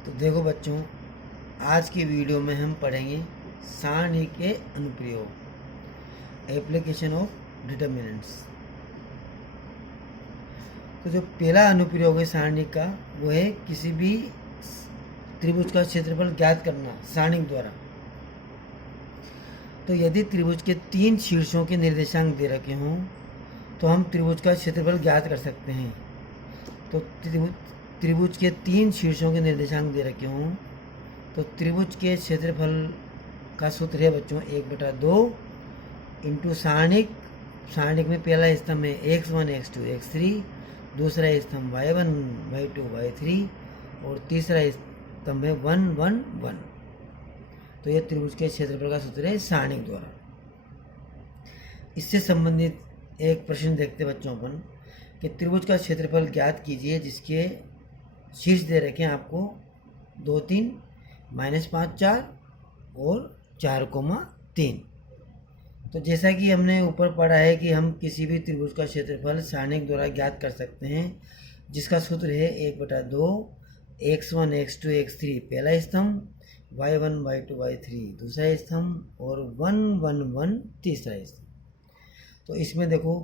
तो देखो बच्चों, आज की वीडियो में हम पढ़ेंगे सारणी के अनुप्रयोग, एप्लीकेशन ऑफ डिटर्मिनेंट्स। तो जो पहला अनुप्रयोग है सारणी का, वो है किसी भी त्रिभुज का क्षेत्रफल ज्ञात करना सारणी द्वारा। तो यदि त्रिभुज के 3 शीर्षों के निर्देशांक दे रखे हों तो हम त्रिभुज का क्षेत्रफल ज्ञात कर सकते हैं। तो त्रिभुज के 3 शीर्षों के निर्देशांक दे रखे हों तो त्रिभुज के क्षेत्रफल का सूत्र है बच्चों 1/2 इंटू सारणिक। सारणिक में पहला स्तंभ है x1 x2 x3, दूसरा स्तंभ y1 y2 y3 और तीसरा स्तंभ है 1 1 1। तो यह त्रिभुज के क्षेत्रफल का सूत्र है सारणिक द्वारा। इससे संबंधित एक प्रश्न देखते बच्चों अपन कि त्रिभुज का क्षेत्रफल ज्ञात कीजिए जिसके शीर्ष दे रखे हैं आपको 2 3 -5 4 और 4,3। तो जैसा कि हमने ऊपर पढ़ा है कि हम किसी भी त्रिभुज का क्षेत्रफल सारणिक द्वारा ज्ञात कर सकते हैं, जिसका सूत्र है 1/2 x1 x2 x3 पहला स्तंभ, y1 y2 y3 दूसरा स्तंभ और 1 1 1 तीसरा स्तंभ। तो इसमें देखो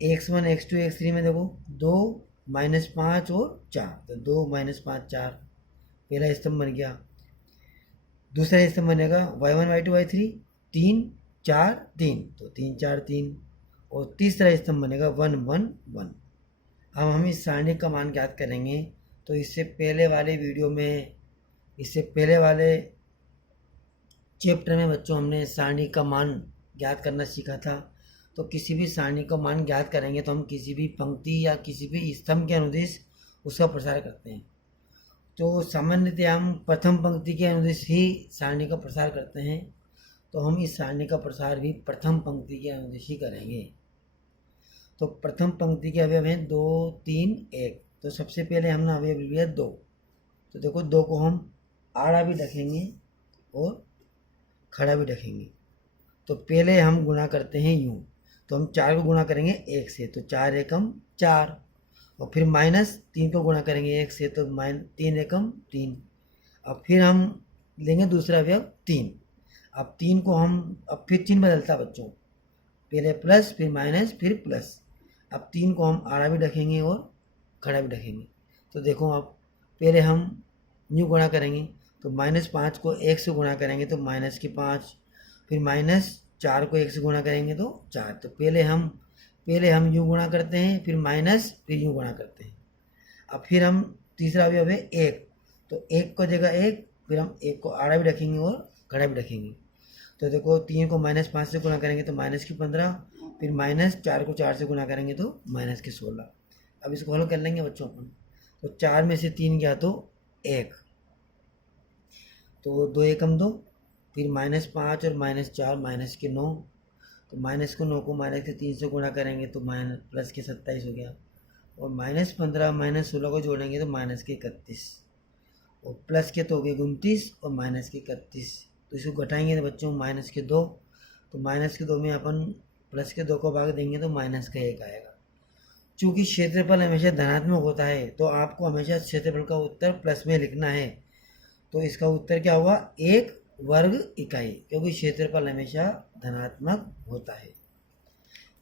x1 x2 x3 में देखो 2 -5 और 4, तो 2 -5 4 पहला स्तंभ बन गया। दूसरा स्तंभ बनेगा y1 y2 y3 3 4 3, तो 3 4 3 और तीसरा स्तंभ बनेगा 1 1 1। अब हम इस सारणी का मान ज्ञात करेंगे। तो इससे पहले वाले वीडियो में, इससे पहले वाले चैप्टर में बच्चों हमने सारणी का मान ज्ञात करना सीखा था। तो किसी भी सारणी का मान ज्ञात करेंगे तो हम किसी भी पंक्ति या किसी भी स्तंभ के अनुदिश उसका प्रसार करते हैं। तो सामान्यतः हम प्रथम पंक्ति के अनुदिश ही सारणी का प्रसार करते हैं, तो हम इस सारणी का प्रसार भी प्रथम पंक्ति के अनुदिश ही करेंगे। तो प्रथम पंक्ति के अवयव हैं 2 3 1। तो सबसे पहले हमने अवयव लिया 2। तो देखो 2 को हम आड़ा भी रखेंगे और खड़ा भी रखेंगे। तो पहले हम गुणा करते हैं यूँ, तो हम 4 को गुणा करेंगे 1 से, तो 4 एकम 4, और फिर -3 को गुणा करेंगे 1 से, तो -3 एकम 3। अब फिर हम लेंगे दूसरा अवयव 3। अब 3 को हम, अब फिर चिन्ह बदलता बच्चों, पहले प्लस फिर माइनस फिर प्लस। अब 3 को हम आड़ा भी रखेंगे और खड़ा भी रखेंगे। तो देखो अब पहले हम न्यू गुणा करेंगे, तो -5 को 1 से गुणा करेंगे तो -5, फिर -4 को 1 से गुणा करेंगे तो 4। तो पहले हम यूँ गुणा करते हैं, फिर माइनस फिर यूँ गुणा करते हैं। अब फिर हम तीसरा अवयव है 1, तो 1 को जगह 1, फिर हम 1 को आड़ा भी रखेंगे और खड़ा भी रखेंगे। तो देखो 3 को -5 से गुणा करेंगे तो -15, फिर -4 को 4 से गुणा करेंगे तो -16। अब इसको हल कर लेंगे बच्चों अपन। तो 4 में से 3 गया तो 1, तो 2 एकम 2, फिर -5 और -4 -9, तो माइनस को 9 को -3 से गुणा करेंगे तो प्लस के 27 हो गया, और -15 -16 को जोड़ेंगे तो -31, और प्लस के तो हो गए 29 और -31। तो इसको घटाएंगे तो बच्चों -2, तो -2 में अपन प्लस के 2 को भाग देंगे तो -1 आएगा। चूँकि क्षेत्रफल हमेशा धनात्मक होता है तो आपको हमेशा क्षेत्रफल का उत्तर प्लस में लिखना है। तो इसका उत्तर क्या हुआ, 1 वर्ग इकाई, क्योंकि क्षेत्रफल हमेशा धनात्मक होता है।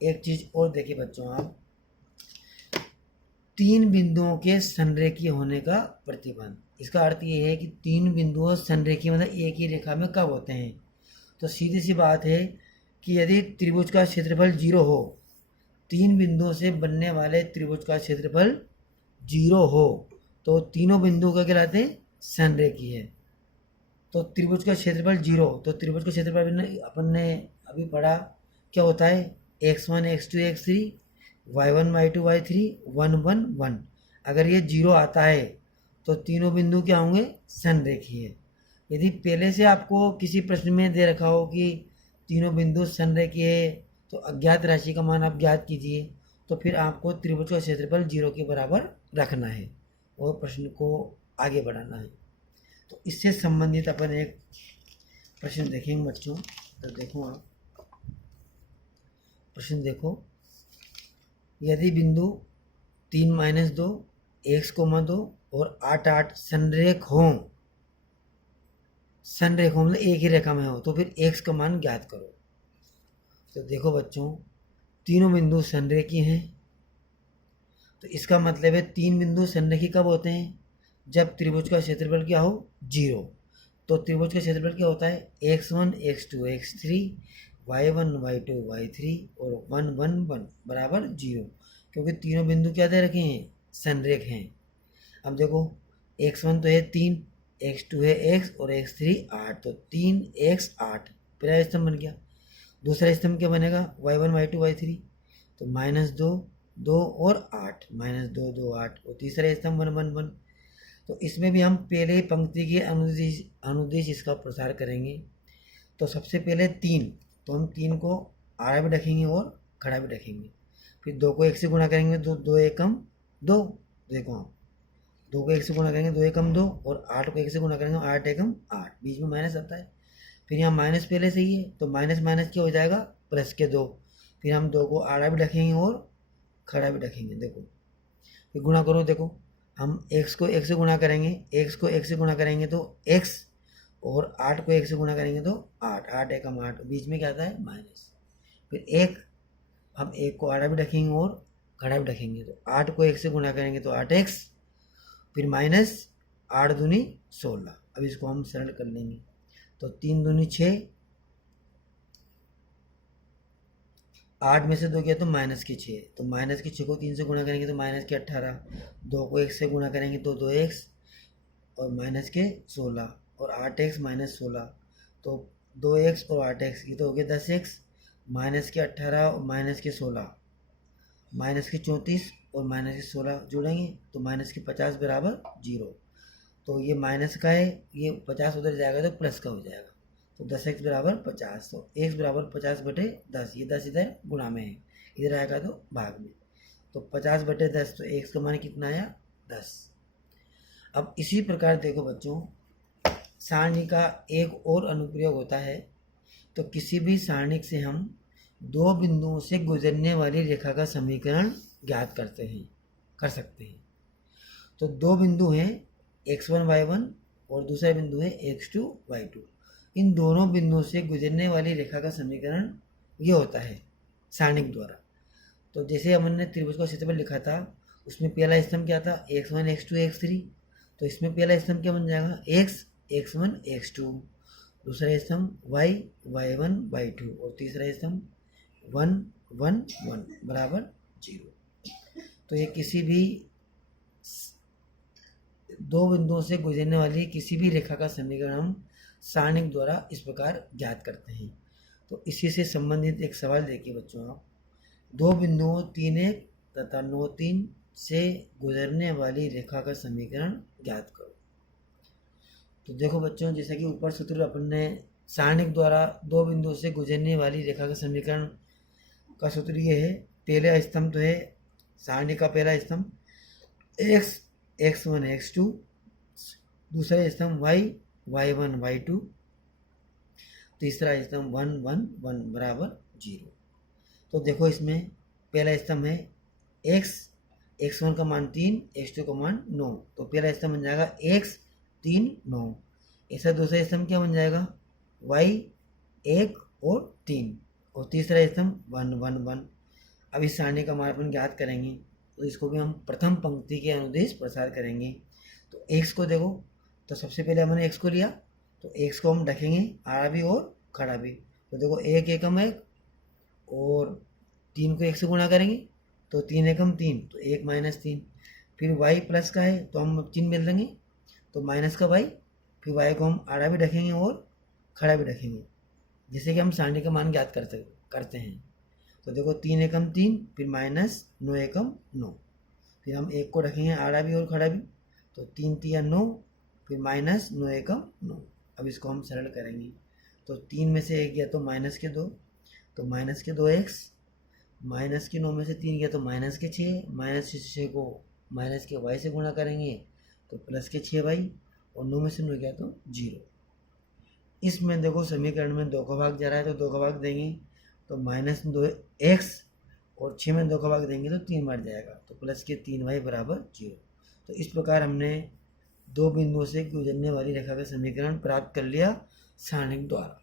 एक चीज और देखिए बच्चों, आप 3 बिंदुओं के संरेखीय होने का प्रतिबंध। इसका अर्थ ये है कि 3 बिंदुओं संरेखीय मतलब एक ही रेखा में कब होते हैं। तो सीधी सी बात है कि यदि त्रिभुज का क्षेत्रफल 0 हो, 3 बिंदुओं से बनने वाले त्रिभुज का क्षेत्रफल 0 हो, तो तीनों बिंदुओं का कहलाते हैं संरेखीय। तो त्रिभुज का क्षेत्रफल 0, तो त्रिभुज का क्षेत्रफल अपन ने अभी पढ़ा क्या होता है, x1 x2 x3 y1 y2 y3 1 1 1। अगर ये 0 आता है तो तीनों बिंदु क्या होंगे, संरेखीय। यदि पहले से आपको किसी प्रश्न में दे रखा हो कि तीनों बिंदु संरेखीय है तो अज्ञात राशि का मान आप ज्ञात कीजिए, तो फिर आपको त्रिभुज का क्षेत्रफल 0 के बराबर रखना है और प्रश्न को आगे बढ़ाना है। तो इससे संबंधित अपन एक प्रश्न देखेंगे बच्चों। तो देखो आप प्रश्न देखो, यदि बिंदु 3 - 2 x, 2 और 8 8 संरेख हों, संरेख हो मतलब एक ही रेखा में हो, तो फिर x का मान ज्ञात करो। तो देखो बच्चों, तीनों बिंदु संरेखी हैं, तो इसका मतलब है तीन बिंदु संरेखी कब होते हैं? जब त्रिभुज का क्षेत्रफल क्या हो? 0। तो त्रिभुज का क्षेत्रफल क्या होता है? x1 x2 x3 y1 y2 y3 और 1 1 1 बराबर 0, क्योंकि तीनों बिंदु क्या दे रखे हैं? संरेख हैं। अब देखो, x1 तो है 3, x2 है x और x3 8, तो 3x 8 पहला स्तंभ बन गया। दूसरा स्तंभ क्या बनेगा? y1 y2 y3, तो -2 2 और 8, -2 2 8, और तीसरा स्तंभ 1 1 1। तो इसमें भी हम पहले पंक्ति के अनुदिश इसका प्रसार करेंगे। तो सबसे पहले 3, तो हम 3 को आड़ा भी रखेंगे और खड़ा भी रखेंगे। फिर 2 को 1 से गुणा करेंगे तो 2 एकम 2, देखो 2 को 1 से गुणा करेंगे 2 एकम 2, और 8 को 1 से गुणा करेंगे 8 एकम 8, बीच में माइनस आता है। फिर यहाँ माइनस पहले से ही है, तो माइनस माइनस क्या हो जाएगा? प्लस के 2। फिर हम 2 को आड़ा भी रखेंगे और खड़ा भी रखेंगे। देखो फिर गुणा करो, देखो हम x को 1 से गुणा करेंगे, x को 1 से गुणा करेंगे तो x, और 8 को 1 से गुणा करेंगे तो 8 8 एकम 8, बीच में क्या आता है? माइनस। फिर 1, हम 1 को आड़ा भी रखेंगे और खड़ा भी रखेंगे, तो 8 को 1 से गुणा करेंगे तो 8x, फिर माइनस 8 दूनी 16। अब इसको हम सरल कर लेंगे, तो 3 दूनी 6, 8 में से 2 किया तो माइनस के 6, तो माइनस के 6 को 3 से गुणा करेंगे तो माइनस के 18, 2 को 1 से गुणा करेंगे तो 2x और माइनस के 16, और 8x माइनस 16, तो 2x और 8x, ये तो हो गया 10x, माइनस के 18 और माइनस के 16, माइनस के 34 और माइनस के 16 जोड़ेंगे तो माइनस के 50 बराबर 0। तो ये माइनस का है, ये 50 उधर जाएगा तो प्लस का हो जाएगा, तो 10x बराबर 50, तो x बराबर 50/10, ये 10 इधर गुणा में है, इधर आएगा तो भाग में, तो 50/10, तो x का मान कितना आया? 10। अब इसी प्रकार देखो बच्चों, सारणी का एक और अनुप्रयोग होता है। तो किसी भी सारणी से हम दो बिंदुओं से गुजरने वाली रेखा का समीकरण ज्ञात कर सकते हैं। तो दो बिंदु हैं x1 y1 और दूसरा बिंदु है x2 y2। इन दोनों बिंदुओं से गुजरने वाली रेखा का समीकरण ये होता है सारणिक द्वारा। तो जैसे हमने त्रिभुज का क्षेत्रफल लिखा था, उसमें पहला स्तंभ क्या था? x1 x2 x3, तो इसमें पहला स्तंभ क्या बन जाएगा? x x1 x2, दूसरा स्तंभ y y1 y2 और तीसरा स्तंभ 1 1 1 बराबर 0। तो ये किसी भी दो बिंदुओं से गुजरने वाली किसी भी रेखा का समीकरण हम सारणिक द्वारा इस प्रकार ज्ञात करते हैं। तो इसी से संबंधित एक सवाल देखिए बच्चों, आप दो बिंदुओं 3 1 तथा 9 3 से गुजरने वाली रेखा का समीकरण ज्ञात करो। तो देखो बच्चों, जैसा कि ऊपर सूत्र अपन ने सारणिक द्वारा दो बिंदुओं से गुजरने वाली रेखा का समीकरण का सूत्र ये है। पहला स्तंभ तो है सारणी का पहला स्तंभ x x1 x2, दूसरा स्तंभ y y1 y2, तीसरा स्तंभ 1 1 1 बराबर 0। तो देखो इसमें पहला स्तंभ है x x1 का मान 3 x2 का मान 9, तो पहला स्तंभ बन जाएगा x 3 9। ऐसा दूसरा स्तंभ क्या बन जाएगा? y 1 और 3, और तीसरा स्तंभ 1 1 1। अब इस सारणी का मान अपन ज्ञात करेंगे, तो इसको भी हम प्रथम पंक्ति के अनुदेश प्रसार करेंगे। तो x को देखो, तो सबसे पहले हमने x को लिया, तो x को हम रखेंगे आड़ा भी और खड़ा भी। तो देखो 1 एकम 1 और 3 को 1 से गुणा करेंगे तो 3 एकम 3, तो 1 माइनस 3। फिर y प्लस का है तो हम चिन्ह मिल देंगे, तो माइनस का y, फिर y को हम आड़ा भी रखेंगे और खड़ा भी रखेंगे, जिससे कि हम सारणी का मान ज्ञात करते हैं। तो देखो 3 एकम 3, फिर माइनस 9 एकम 9, फिर हम 1 को रखेंगे आड़ा भी और खड़ा भी, तो 3 3 9, फिर माइनस 9 एकम 9। अब इसको हम सरल करेंगे, तो 3 में से 1 गया तो माइनस के 2, तो माइनस के 2x, माइनस के 9 में से 3 गया तो माइनस के 6, माइनस के 6 को माइनस के y से गुणा करेंगे तो प्लस के 6y, और 9 में से 9 गया तो 0। इसमें देखो समीकरण में 2 का भाग जा रहा है, तो 2 का भाग देंगे तो माइनस 2x, और 6 में 2 का भाग देंगे तो 3 बार जाएगा, तो प्लस के 3y बराबर 0। तो इस प्रकार हमने दो बिंदुओं से गुजरने वाली रेखा का समीकरण प्राप्त कर लिया सारणिक द्वारा।